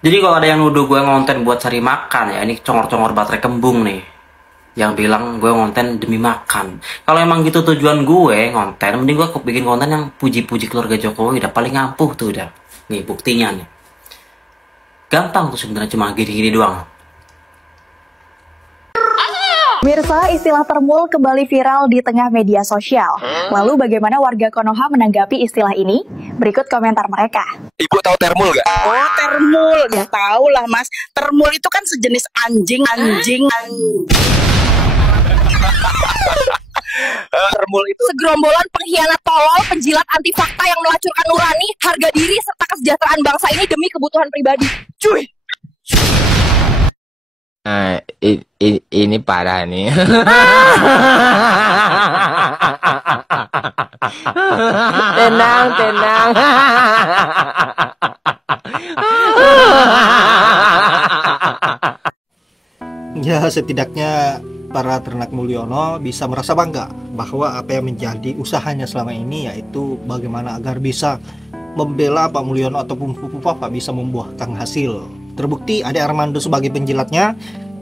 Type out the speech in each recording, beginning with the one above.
Jadi kalau ada yang nuduh gue ngonten buat cari makan, ya ini congor-congor baterai kembung nih. Yang bilang gue ngonten demi makan. Kalau emang gitu tujuan gue ngonten, mending gue bikin konten yang puji-puji keluarga Jokowi. Udah paling ampuh tuh udah. Nih buktinya nih. Gampang tuh sebenarnya, cuma gini-gini doang. Mirsa, istilah termul kembali viral di tengah media sosial. Lalu bagaimana warga Konoha menanggapi istilah ini? Berikut komentar mereka. Ibu tahu termul gak? Oh, termul. Ya tahu lah, Mas. Termul itu kan sejenis anjing. Termul itu Segerombolan pengkhianat tolol, penjilat anti fakta yang melacurkan nurani, harga diri serta kesejahteraan bangsa ini demi kebutuhan pribadi. Cuy. Ini parah nih. Tenang. Ya, setidaknya para ternak Mulyono bisa merasa bangga bahwa apa yang menjadi usahanya selama ini yaitu bagaimana agar bisa membela Pak Mulyono ataupun Pupu Papa bisa membuahkan hasil. Terbukti ada Armando sebagai penjilatnya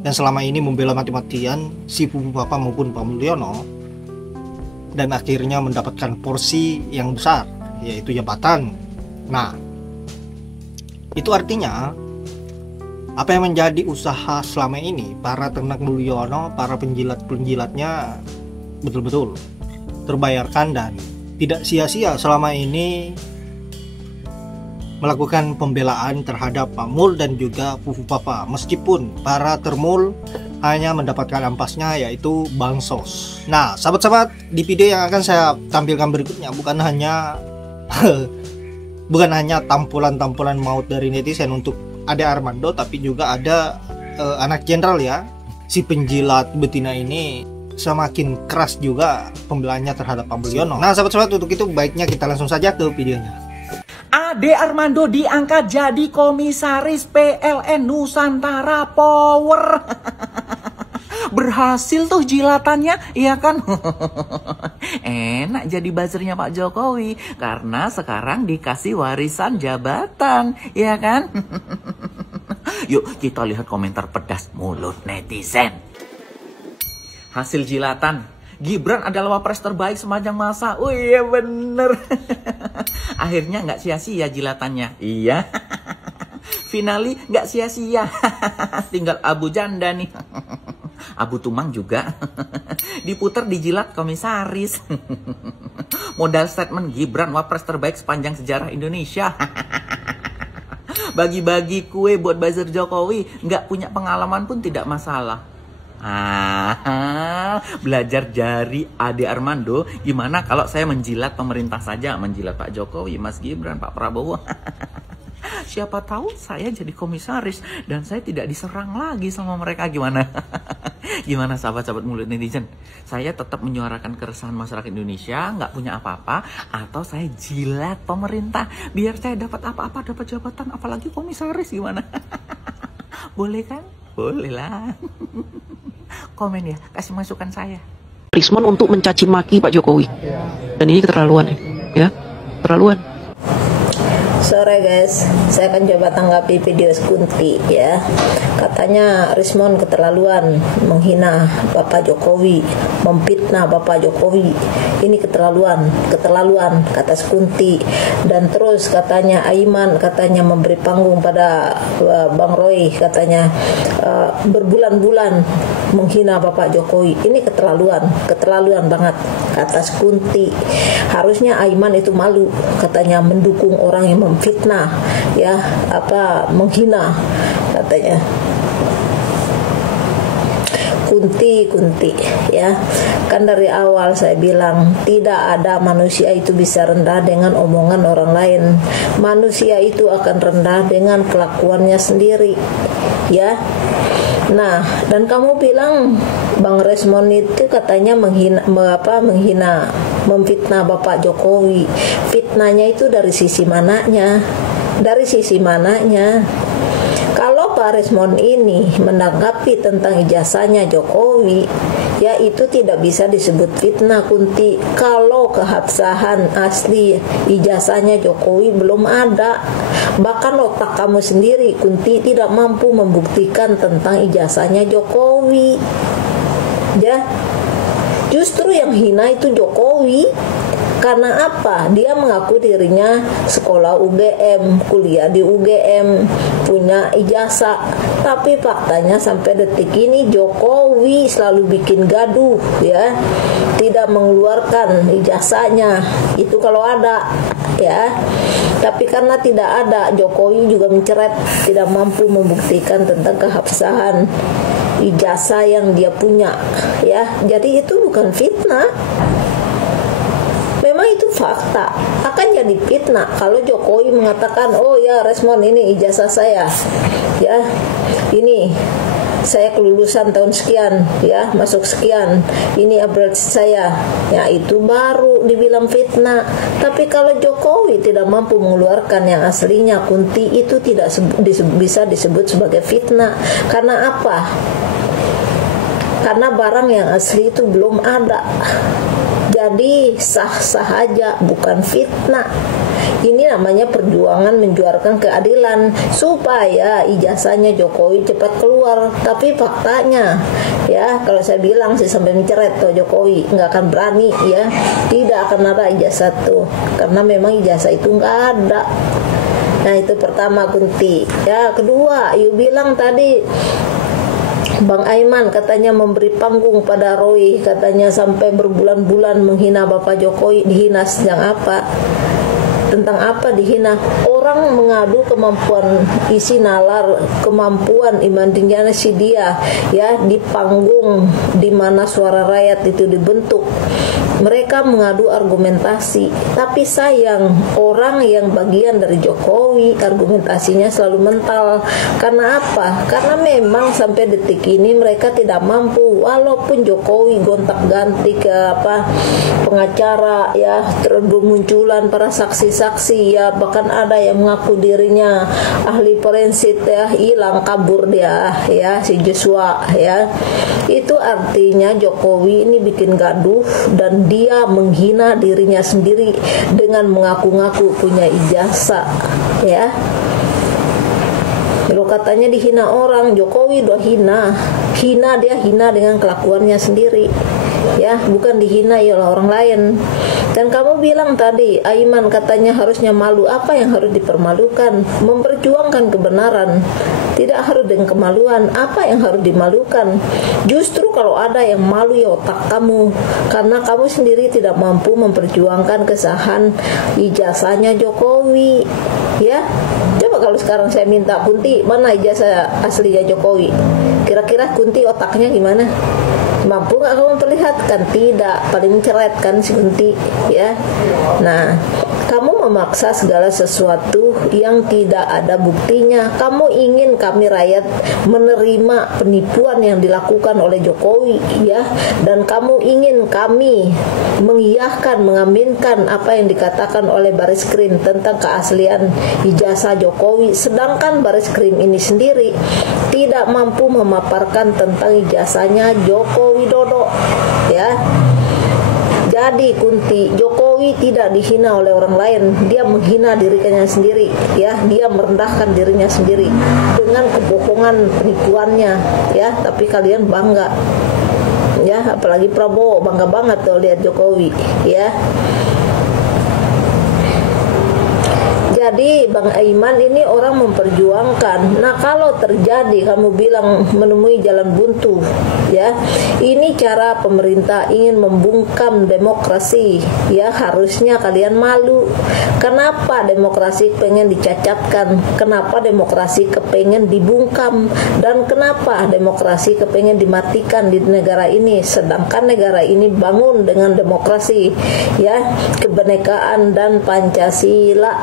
yang selama ini membela mati-matian si Pupu Papa maupun Pak Mulyono, dan akhirnya mendapatkan porsi yang besar, yaitu jabatan. Nah, itu artinya apa yang menjadi usaha selama ini para ternak Mulyono, para penjilat-penjilatnya betul-betul terbayarkan dan tidak sia-sia selama ini melakukan pembelaan terhadap Pak Mul dan juga Pupu Papa, meskipun para termul hanya mendapatkan ampasnya yaitu bansos. Nah, sahabat-sahabat, di video yang akan saya tampilkan berikutnya bukan hanya tampulan-tampulan maut dari netizen untuk Ade Armando, tapi juga ada anak jenderal ya, si penjilat betina ini semakin keras juga pembelaannya terhadap Pak Mulyono. Nah, sahabat-sahabat, untuk itu baiknya kita langsung saja ke videonya. Ade Armando diangkat jadi komisaris PLN Nusantara Power. Berhasil tuh jilatannya, iya kan? Enak jadi buzzernya Pak Jokowi karena sekarang dikasih warisan jabatan, iya kan? Yuk kita lihat komentar pedas mulut netizen. Hasil jilatan, Gibran adalah wapres terbaik sepanjang masa. Oh iya bener. Akhirnya nggak sia-sia jilatannya. Iya. Finali nggak sia-sia. Tinggal Abu Janda nih. Abu Tumang juga. Diputer dijilat komisaris. Modal statement Gibran wapres terbaik sepanjang sejarah Indonesia. Bagi-bagi kue buat buzzer Jokowi. Nggak punya pengalaman pun tidak masalah. Belajar dari Ade Armando. Gimana kalau saya menjilat pemerintah saja, menjilat Pak Jokowi, Mas Gibran, Pak Prabowo. Siapa tahu saya jadi komisaris dan saya tidak diserang lagi sama mereka. Gimana? Gimana sahabat-sahabat mulut netizen? Saya tetap menyuarakan keresahan masyarakat Indonesia, nggak punya apa-apa, atau saya jilat pemerintah biar saya dapat apa-apa, dapat jabatan, apalagi komisaris. Gimana? Boleh kan? Boleh lah. Komen ya, kasih masukan saya. Rismon untuk mencaci maki Pak Jokowi, dan ini keterlaluan ya, keterlaluan. Sore guys, saya akan coba tanggapi video Kunti ya. Katanya Rismon keterlaluan menghina Bapak Jokowi, memfitnah Bapak Jokowi. Ini keterlaluan kata Kunti. Dan terus katanya Aiman katanya memberi panggung pada Bang Roy, katanya berbulan-bulan menghina Bapak Jokowi. Ini keterlaluan banget kata Kunti. Harusnya Aiman itu malu, katanya mendukung orang yang memfitnah ya, menghina katanya. Kunti ya, kan dari awal saya bilang tidak ada manusia itu bisa rendah dengan omongan orang lain. Manusia itu akan rendah dengan kelakuannya sendiri ya. Nah, dan kamu bilang Bang Rismon itu katanya menghina, memfitnah Bapak Jokowi. Fitnahnya itu dari sisi mananya? Kalau Pak Rismon ini menanggapi tentang ijazahnya Jokowi, ya itu tidak bisa disebut fitnah Kunti. Kalau keabsahan asli ijazahnya Jokowi belum ada, Bahkan otak kamu sendiri, Kunti, tidak mampu membuktikan tentang ijazahnya Jokowi. Ya, justru yang hina itu Jokowi. Karena apa? Dia mengaku dirinya sekolah UGM, kuliah di UGM, punya ijazah. Tapi faktanya sampai detik ini Jokowi selalu bikin gaduh, ya, tidak mengeluarkan ijazahnya. Itu kalau ada, ya. Tapi karena tidak ada, Jokowi juga menceret, tidak mampu membuktikan tentang keabsahan ijazah yang dia punya, ya. Jadi itu bukan fitnah. Memang itu fakta. Akan jadi fitnah kalau Jokowi mengatakan, oh ya Resmon, ini ijazah saya, ya, ini saya kelulusan tahun sekian, ya, masuk sekian, ini upgrade saya, ya, itu baru dibilang fitnah. Tapi kalau Jokowi tidak mampu mengeluarkan yang aslinya, Kunti, itu tidak bisa disebut sebagai fitnah. Karena apa? Karena barang yang asli itu belum ada. Jadi sah-sah aja, bukan fitnah. Ini namanya perjuangan menjuarkan keadilan supaya ijazahnya Jokowi cepat keluar. Tapi faktanya, ya, kalau saya bilang sih sampai menceret tuh Jokowi nggak akan berani, ya, tidak akan ada ijazah tuh, karena memang ijazah itu nggak ada. Nah, itu pertama, Kunti. Ya, kedua, you bilang tadi Bang Aiman katanya memberi panggung pada Roy, katanya sampai berbulan-bulan menghina Bapak Jokowi. Dihina sedang apa? Tentang apa dihina? Orang mengadu kemampuan isi nalar, kemampuan imandingnya si dia, ya, di panggung di mana suara rakyat itu dibentuk. Mereka mengadu argumentasi, tapi sayang orang yang bagian dari Jokowi argumentasinya selalu mental. Karena apa? Karena memang sampai detik ini mereka tidak mampu, walaupun Jokowi gontak-ganti ke pengacara, ya, terus bermunculan para saksi-saksi, ya, bahkan ada yang mengaku dirinya ahli forensik, ya, hilang kabur dia, ya, si Joshua, ya. Itu artinya Jokowi ini bikin gaduh dan dia menghina dirinya sendiri dengan mengaku-ngaku punya ijazah, ya. Kalau katanya dihina orang, Jokowi udah hina dia hina dengan kelakuannya sendiri, ya, bukan dihina oleh orang lain. Dan kamu bilang tadi, Aiman katanya harusnya malu. Apa yang harus dipermalukan? Memperjuangkan kebenaran, tidak harus dengan kemaluan. Apa yang harus dimalukan? Justru kalau ada yang malu, ya otak kamu, karena kamu sendiri tidak mampu memperjuangkan kesahan ijazahnya Jokowi, ya. Coba kalau sekarang saya minta, Kunti, mana ijazah aslinya Jokowi? Kira-kira Kunti otaknya gimana? Mampu nggak kamu perlihatkan? Tidak, paling menceret kan si Kunti, ya. Nah, kamu memaksa segala sesuatu yang tidak ada buktinya. Kamu ingin kami rakyat menerima penipuan yang dilakukan oleh Jokowi, ya, dan kamu ingin kami mengiyahkan, mengaminkan apa yang dikatakan oleh Bariskrim tentang keaslian ijazah Jokowi, sedangkan Bariskrim ini sendiri tidak mampu memaparkan tentang ijazahnya Joko Widodo, ya. Jadi Kunti, Jokowi tidak dihina oleh orang lain, dia menghina dirinya sendiri, ya, dia merendahkan dirinya sendiri dengan kebohongan penipuannya, ya. Tapi kalian bangga, ya, apalagi Prabowo bangga banget tuh lihat Jokowi, ya. Jadi Bang Aiman ini orang memperjuangkan. Nah, kalau terjadi kamu bilang menemui jalan buntu, ya, ini cara pemerintah ingin membungkam demokrasi, ya, harusnya kalian malu. Kenapa demokrasi pengen dicacatkan? Kenapa demokrasi kepengen dibungkam? Dan kenapa demokrasi kepengen dimatikan di negara ini? Sedangkan negara ini bangun dengan demokrasi, ya, kebenekaan dan Pancasila.